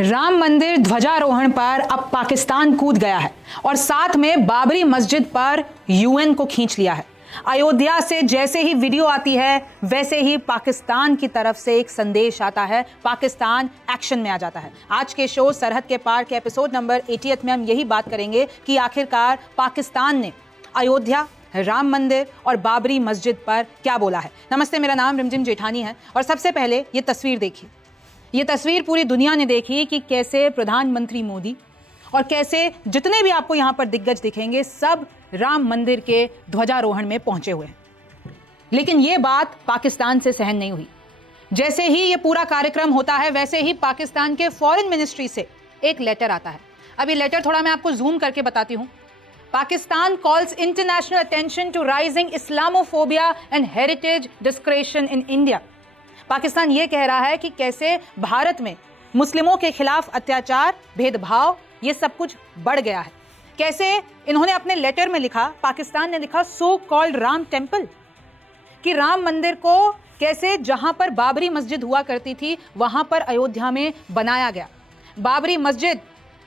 राम मंदिर ध्वजारोहण पर अब पाकिस्तान कूद गया है और साथ में बाबरी मस्जिद पर यूएन को खींच लिया है। अयोध्या से जैसे ही वीडियो आती है वैसे ही पाकिस्तान की तरफ से एक संदेश आता है, पाकिस्तान एक्शन में आ जाता है। आज के शो सरहद के पार के एपिसोड नंबर 88 में हम यही बात करेंगे कि आखिरकार पाकिस्तान ने अयोध्या, राम मंदिर और बाबरी मस्जिद पर क्या बोला है। नमस्ते, मेरा नाम रिमझिम जेठानी है और सबसे पहले ये तस्वीर देखिए। ये तस्वीर पूरी दुनिया ने देखी कि कैसे प्रधानमंत्री मोदी और कैसे जितने भी आपको यहाँ पर दिग्गज दिखेंगे सब राम मंदिर के ध्वजारोहण में पहुंचे हुए हैं। लेकिन ये बात पाकिस्तान से सहन नहीं हुई। जैसे ही ये पूरा कार्यक्रम होता है वैसे ही पाकिस्तान के फॉरेन मिनिस्ट्री से एक लेटर आता है। अब ये लेटर थोड़ा मैं आपको जूम करके बताती हूँ। Pakistan calls international attention to rising Islamophobia and heritage discretion in India। Pakistan ये कह रहा है कि कैसे भारत में मुस्लिमों के खिलाफ अत्याचार, भेदभाव ये सब कुछ बढ़ गया है। कैसे इन्होंने अपने लेटर में लिखा, पाकिस्तान ने लिखा सो कॉल्ड राम टेम्पल, कि राम मंदिर को कैसे जहां पर बाबरी मस्जिद हुआ करती थी वहां पर अयोध्या में बनाया गया। बाबरी मस्जिद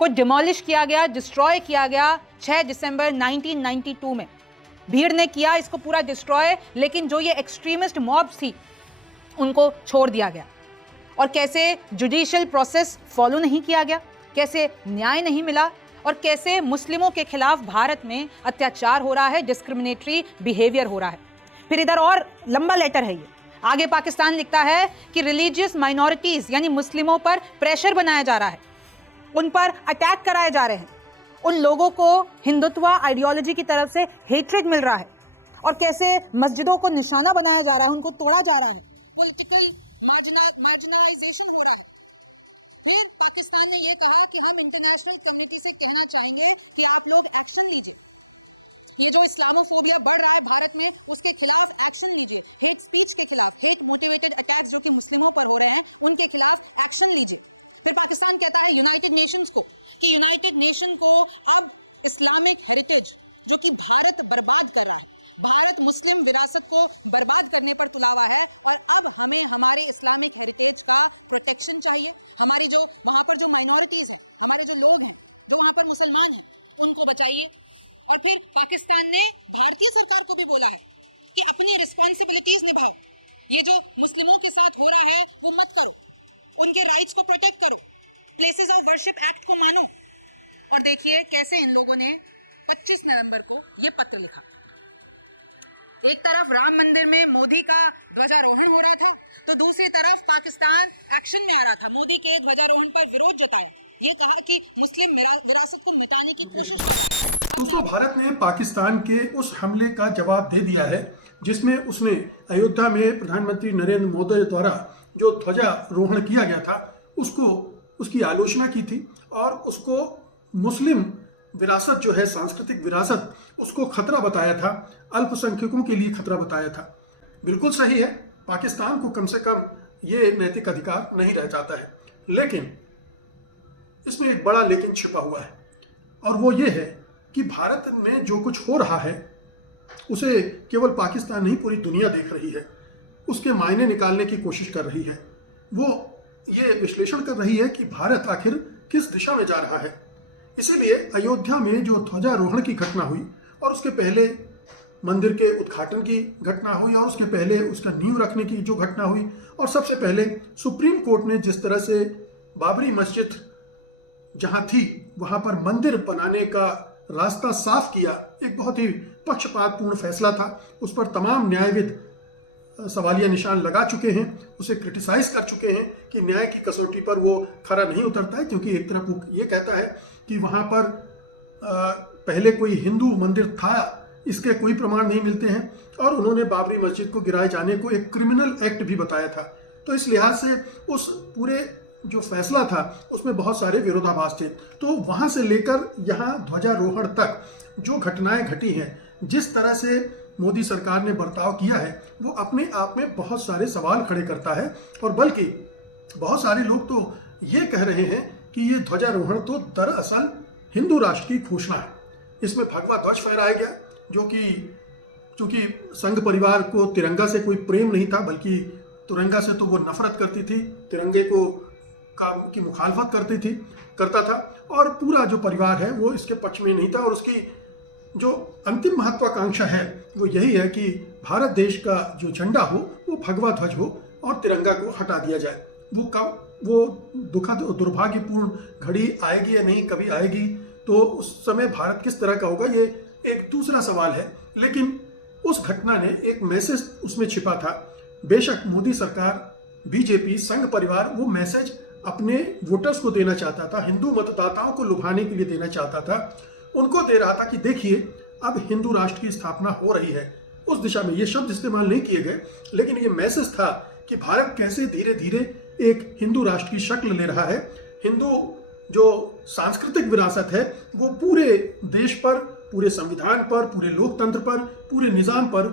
को डिमोलिश किया गया, डिस्ट्रॉय किया गया 6 दिसंबर 1992 में। भीड़ ने किया इसको पूरा डिस्ट्रॉय, लेकिन जो ये एक्सट्रीमिस्ट मॉब्स थी उनको छोड़ दिया गया। और कैसे जुडिशियल प्रोसेस फॉलो नहीं किया गया, कैसे न्याय नहीं मिला और कैसे मुस्लिमों के खिलाफ भारत में अत्याचार हो रहा है, डिस्क्रिमिनेटरी बिहेवियर हो रहा है। फिर इधर और लंबा लेटर है ये। आगे पाकिस्तान लिखता है कि रिलीजियस माइनॉरिटीज यानी मुस्लिमों पर प्रेशर बनाया जा रहा है, उन पर अटैक कराए जा रहे हैं, उन लोगों को हिंदुत्व आइडियोलॉजी की तरफ से हेट्रेड मिल रहा है और कैसे मस्जिदों को निशाना बनाया जा रहा है, उनको तोड़ा जा रहा है, पॉलिटिकल मार्जिनाइजेशन हो रहा है। फिर पाकिस्तान ने यह कहा कि हम इंटरनेशनल कम्युनिटी से कहना चाहेंगे कि आप लोग एक्शन लीजिए। ये जो इस्लामोफोबिया बढ़ रहा है भारत में उसके खिलाफ एक्शन लीजिए। हेट स्पीच के खिलाफ, हेट मोटिवेटेड अटैक्स जो कि मुस्लिमों पर हो रहे हैं उनके खिलाफ एक्शन लीजिए। फिर पाकिस्तान कहता है यूनाइटेड नेशंस को कि यूनाइटेड नेशन को अब इस्लामिक हेरिटेज जो कि भारत बर्बाद कर रहा है, भारत मुस्लिम विरासत को बर्बाद करने पर तुला है और अब हमें हमारे इस्लामिक हेरिटेज का प्रोटेक्शन चाहिए। हमारी जो वहाँ पर जो माइनॉरिटीज है, हमारे जो लोग हैं जो वहाँ पर मुसलमान हैं, उनको बचाइए। और फिर पाकिस्तान ने भारतीय सरकार को भी बोला है कि अपनी रिस्पॉन्सिबिलिटीज निभाओ। ये जो मुस्लिमों के साथ हो रहा है वो मत करो, उनके राइट्स को प्रोटेक्ट करो, प्लेसेस ऑफ वर्शिप एक्ट को मानो। और देखिए कैसे इन लोगों ने 25 नवंबर को ये पत्र लिखा। एक तरफ राम मंदिर में मोदी का ध्वजारोहण हो रहा था तो दूसरी तरफ पाकिस्तान एक्शन में आ रहा था। मोदी के ध्वजारोहण पर विरोध जताया, ये कहा कि मुस्लिम विरासत को मिटाने की कोशिश। दोस्तों, भारत ने पाकिस्तान के उस हमले का जवाब दे दिया है जिसमें उसने अयोध्या में प्रधानमंत्री नरेंद्र मोदी द्वारा जो ध्वजारोहण किया गया था उसकी आलोचना की थी और उसको मुस्लिम विरासत जो है, सांस्कृतिक विरासत, उसको खतरा बताया था, अल्पसंख्यकों के लिए खतरा बताया था। बिल्कुल सही है, पाकिस्तान को कम से कम ये नैतिक अधिकार नहीं रह जाता है। लेकिन इसमें एक बड़ा लेकिन छिपा हुआ है और वो ये है कि भारत में जो कुछ हो रहा है उसे केवल पाकिस्तान नहीं पूरी दुनिया देख रही है, उसके मायने निकालने की कोशिश कर रही है। वो ये विश्लेषण कर रही है कि भारत आखिर किस दिशा में जा रहा है। इसीलिए अयोध्या में जो ध्वजारोहण की घटना हुई और उसके पहले मंदिर के उद्घाटन की घटना हुई और उसके पहले उसका नींव रखने की जो घटना हुई और सबसे पहले सुप्रीम कोर्ट ने जिस तरह से बाबरी मस्जिद जहां थी वहां पर मंदिर बनाने का रास्ता साफ किया, एक बहुत ही पक्षपातपूर्ण फैसला था। उस पर तमाम न्यायविद सवालिया निशान लगा चुके हैं, उसे क्रिटिसाइज कर चुके हैं कि न्याय की कसौटी पर वो खरा नहीं उतरता है, क्योंकि एक तरफ वो ये कहता है कि वहाँ पर पहले कोई हिंदू मंदिर था, इसके कोई प्रमाण नहीं मिलते हैं, और उन्होंने बाबरी मस्जिद को गिराए जाने को एक क्रिमिनल एक्ट भी बताया था। तो इस लिहाज से उस पूरे जो फैसला था उसमें बहुत सारे विरोधाभास थे। तो वहाँ से लेकर यहाँ ध्वजारोहण तक जो घटनाएं घटी हैं, जिस तरह से मोदी सरकार ने बर्ताव किया है, वो अपने आप में बहुत सारे सवाल खड़े करता है। और बल्कि बहुत सारे लोग तो ये कह रहे हैं कि ये ध्वजारोहण तो दरअसल हिंदू राष्ट्र की घोषणा है। इसमें भगवा ध्वज फहराया गया, जो कि चूंकि संघ परिवार को तिरंगा से कोई प्रेम नहीं था, बल्कि तिरंगा से तो वो नफरत करती थी, तिरंगे को की मुखालफत करता था, और पूरा जो परिवार है वो इसके पक्ष में नहीं था। और उसकी जो अंतिम महत्वाकांक्षा है वो यही है कि भारत देश का जो झंडा हो वो भगवा ध्वज हो और तिरंगा को हटा दिया जाए। वो दुखद और दुर्भाग्यपूर्ण घड़ी आएगी या नहीं, कभी आएगी तो उस समय भारत किस तरह का होगा, ये एक दूसरा सवाल है। लेकिन उस घटना ने एक मैसेज उसमें छिपा था। बेशक मोदी सरकार, बीजेपी, संघ परिवार वो मैसेज अपने वोटर्स को देना चाहता था, हिंदू मतदाताओं को लुभाने के लिए देना चाहता था, उनको दे रहा था कि देखिए अब हिंदू राष्ट्र की स्थापना हो रही है। उस दिशा में ये शब्द इस्तेमाल नहीं किए गए, लेकिन ये मैसेज था कि भारत कैसे धीरे धीरे एक हिंदू राष्ट्र की शक्ल ले रहा है। हिंदू जो सांस्कृतिक विरासत है वो पूरे देश पर, पूरे संविधान पर, पूरे लोकतंत्र पर, पूरे निजाम पर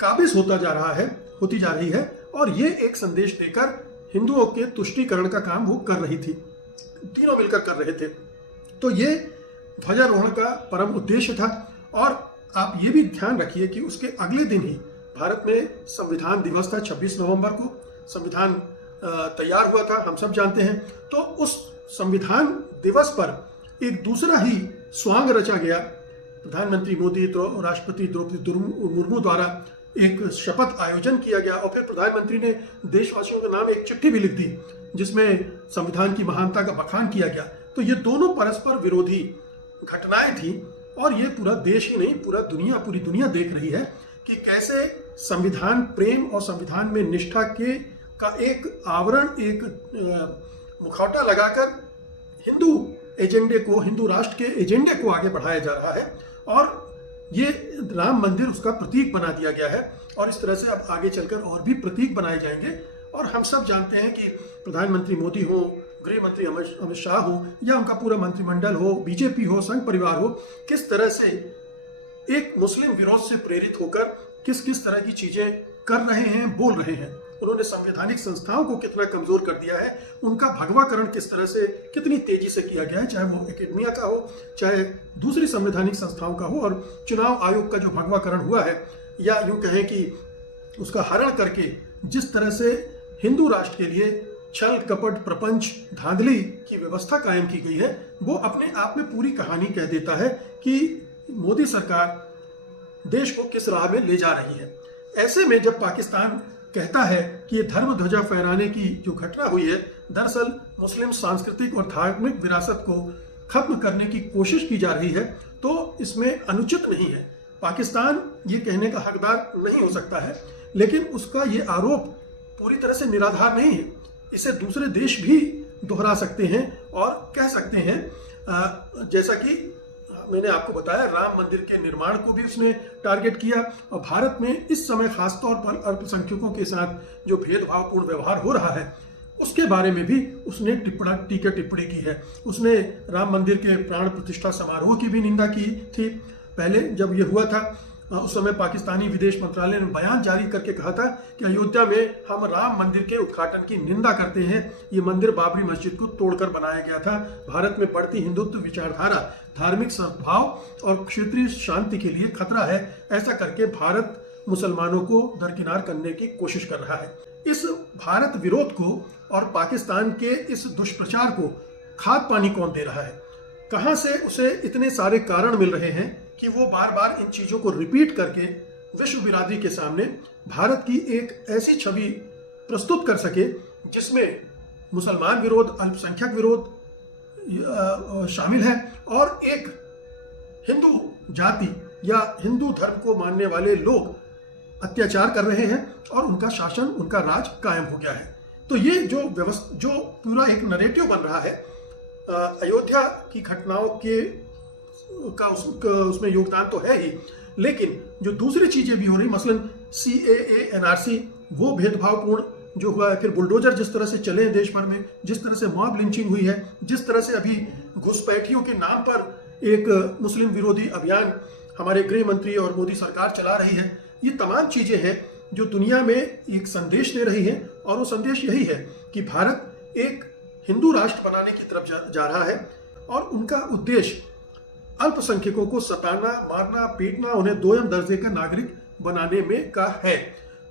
काबिज होती जा रही है। और ये एक संदेश देकर हिंदुओं के तुष्टीकरण का काम वो कर रही थी, तीनों मिलकर कर रहे थे। तो ये ध्वजारोहण का परम उद्देश्य था। और आप ये भी ध्यान रखिए कि उसके अगले दिन ही भारत में संविधान दिवस था। 26 नवंबर को संविधान तैयार हुआ था, हम सब जानते हैं। तो उस संविधान दिवस पर एक दूसरा ही स्वांग रचा गया। प्रधानमंत्री मोदी तो राष्ट्रपति द्रौपदी मुर्मू द्वारा एक शपथ आयोजन किया गया, और फिर प्रधानमंत्री ने देशवासियों के नाम एक चिट्ठी भी लिख दी जिसमें संविधान की महानता का बखान किया गया। तो ये दोनों परस्पर विरोधी घटनाएं थी, और ये पूरा देश ही नहीं, पूरी दुनिया देख रही है कि कैसे संविधान प्रेम और संविधान में निष्ठा का एक आवरण, एक मुखौटा लगाकर हिंदू राष्ट्र के एजेंडे को आगे बढ़ाया जा रहा है। और ये राम मंदिर उसका प्रतीक बना दिया गया है, और इस तरह से अब आगे चलकर और भी प्रतीक बनाए जाएंगे। और हम सब जानते हैं कि प्रधानमंत्री मोदी हो, गृह मंत्री अमित शाह हो, या उनका पूरा मंत्रिमंडल हो, बीजेपी हो, संघ परिवार हो, किस तरह से एक मुस्लिम विरोध से प्रेरित होकर किस तरह की चीजें कर रहे हैं, बोल रहे हैं। उन्होंने संवैधानिक संस्थाओं को कितना कमजोर कर दिया है, उनका भगवाकरण किस तरह से, कितनी तेजी से किया गया है, चाहे वो एकेडमिया का हो, चाहे दूसरी संवैधानिक संस्थाओं का हो। और चुनाव आयोग का जो भगवाकरण हुआ है, या यूं कहें कि उसका हरण करके जिस तरह से हिंदू राष्ट्र के लिए छल कपट प्रपंच धांधली की व्यवस्था कायम की गई है, वो अपने आप में पूरी कहानी कह देता है कि मोदी सरकार देश को किस राह में ले जा रही है। ऐसे में जब पाकिस्तान कहता है कि ये धर्म ध्वजा फहराने की जो घटना हुई है, दरअसल मुस्लिम सांस्कृतिक और धार्मिक विरासत को खत्म करने की कोशिश की जा रही है, तो इसमें अनुचित नहीं है। पाकिस्तान ये कहने का हकदार नहीं हो सकता है, लेकिन उसका ये आरोप पूरी तरह से निराधार नहीं है। इसे दूसरे देश भी दोहरा सकते हैं और कह सकते हैं, जैसा कि मैंने आपको बताया, राम मंदिर के निर्माण को भी उसने टारगेट किया। और भारत में इस समय खासतौर पर अल्पसंख्यकों के साथ जो भेदभावपूर्ण व्यवहार हो रहा है, उसके बारे में भी उसने टिप्पणी की है। उसने राम मंदिर के प्राण प्रतिष्ठा समारोह की भी निंदा की थी। पहले जब ये हुआ था, उस समय पाकिस्तानी विदेश मंत्रालय ने बयान जारी करके कहा था कि अयोध्या में हम राम मंदिर के उद्घाटन की निंदा करते हैं। ये मंदिर बाबरी मस्जिद को तोड़कर बनाया गया था। भारत में बढ़ती हिंदुत्व विचारधारा धार्मिक सद्भाव और क्षेत्रीय शांति के लिए खतरा है। ऐसा करके भारत मुसलमानों को दरकिनार करने की कोशिश कर रहा है। इस भारत विरोध को और पाकिस्तान के इस दुष्प्रचार को खाद पानी कौन दे रहा है? कहां से उसे इतने सारे कारण मिल रहे हैं कि वो बार बार इन चीजों को रिपीट करके विश्व बिरादरी के सामने भारत की एक ऐसी छवि प्रस्तुत कर सके जिसमें मुसलमान विरोध, अल्पसंख्यक विरोध शामिल है, और एक हिंदू जाति या हिंदू धर्म को मानने वाले लोग अत्याचार कर रहे हैं और उनका शासन, उनका राज कायम हो गया है। तो ये जो पूरा एक नरेटिव बन रहा है, अयोध्या की घटनाओं का उसमें योगदान तो है ही, लेकिन जो दूसरी चीजें भी हो रही, मसलन CAA NRC, वो भेदभावपूर्ण जो हुआ है, फिर बुलडोजर जिस तरह से चले हैं देश भर में, जिस तरह से मॉब लिंचिंग हुई है, जिस तरह से अभी घुसपैठियों के नाम पर एक मुस्लिम विरोधी अभियान हमारे गृह मंत्री और मोदी सरकार चला रही है, ये तमाम चीजें हैं जो दुनिया में एक संदेश दे रही है। और वो संदेश यही है कि भारत एक हिंदू राष्ट्र बनाने की तरफ जा रहा है, और उनका उद्देश्य अल्पसंख्यकों को सताना, मारना, पीटना, उन्हें दोयम दर्जे का नागरिक बनाने में का है।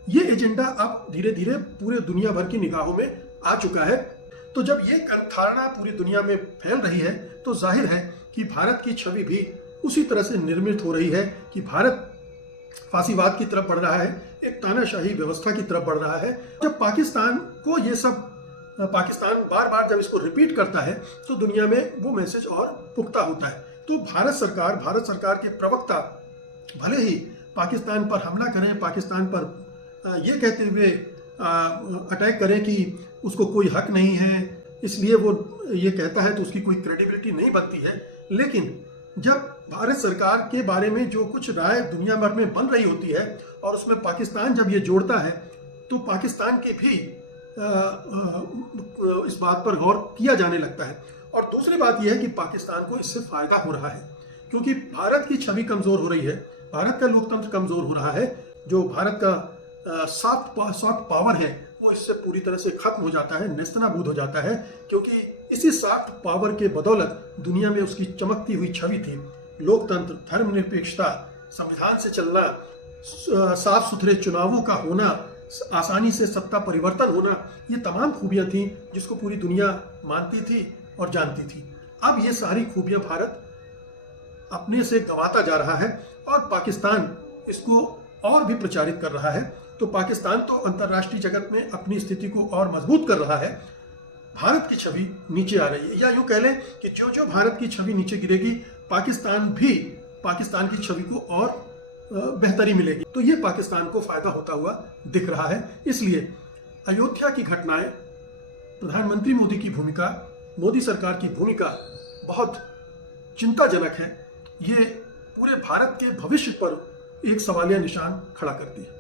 ये एजेंडा अब धीरे धीरे पूरे दुनिया भर की निगाहों में आ चुका है। तो जब ये धारणा पूरी दुनिया में फैल रही है तो जाहिर है कि भारत की छवि भी उसी तरह से निर्मित हो रही है कि भारत फांसीवाद की तरफ बढ़ रहा है, एक तानाशाही व्यवस्था की तरफ बढ़ रहा है। जब पाकिस्तान को ये सब पाकिस्तान बार बार जब इसको रिपीट करता है तो दुनिया में वो मैसेज और पुख्ता होता है। तो भारत सरकार के प्रवक्ता भले ही पाकिस्तान पर हमला करें, पाकिस्तान पर ये कहते हुए अटैक करें कि उसको कोई हक नहीं है, इसलिए वो ये कहता है तो उसकी कोई क्रेडिबिलिटी नहीं बनती है। लेकिन जब भारत सरकार के बारे में जो कुछ राय दुनिया भर में बन रही होती है और उसमें पाकिस्तान जब ये जोड़ता है तो पाकिस्तान की भी इस बात पर गौर किया जाने लगता है। और दूसरी बात यह है कि पाकिस्तान को इससे फायदा हो रहा है क्योंकि भारत की छवि कमजोर हो रही है, भारत का लोकतंत्र कमजोर हो रहा है, जो भारत का सॉफ्ट पावर है वो इससे पूरी तरह से खत्म हो जाता है, नेस्तनाबूद हो जाता है। क्योंकि इसी सॉफ्ट पावर के बदौलत दुनिया में उसकी चमकती हुई छवि थी, लोकतंत्र, धर्मनिरपेक्षता, संविधान से चलना, साफ सुथरे चुनावों का होना, आसानी से सत्ता परिवर्तन होना, ये तमाम खूबियां थी जिसको पूरी दुनिया मानती थी और जानती थी। अब ये सारी खूबियां भारत अपने से गंवाता जा रहा है और पाकिस्तान इसको और भी प्रचारित कर रहा है। तो पाकिस्तान तो अंतर्राष्ट्रीय जगत में अपनी स्थिति को और मजबूत कर रहा है, भारत की छवि नीचे आ रही है। या यूं कह लें कि जो जो भारत की छवि नीचे गिरेगी पाकिस्तान भी पाकिस्तान की छवि को और बेहतरी मिलेगी। तो ये पाकिस्तान को फायदा होता हुआ दिख रहा है। इसलिए अयोध्या की घटनाएं, प्रधानमंत्री मोदी की भूमिका, मोदी सरकार की भूमिका बहुत चिंताजनक है। ये पूरे भारत के भविष्य पर एक सवालिया निशान खड़ा करती है।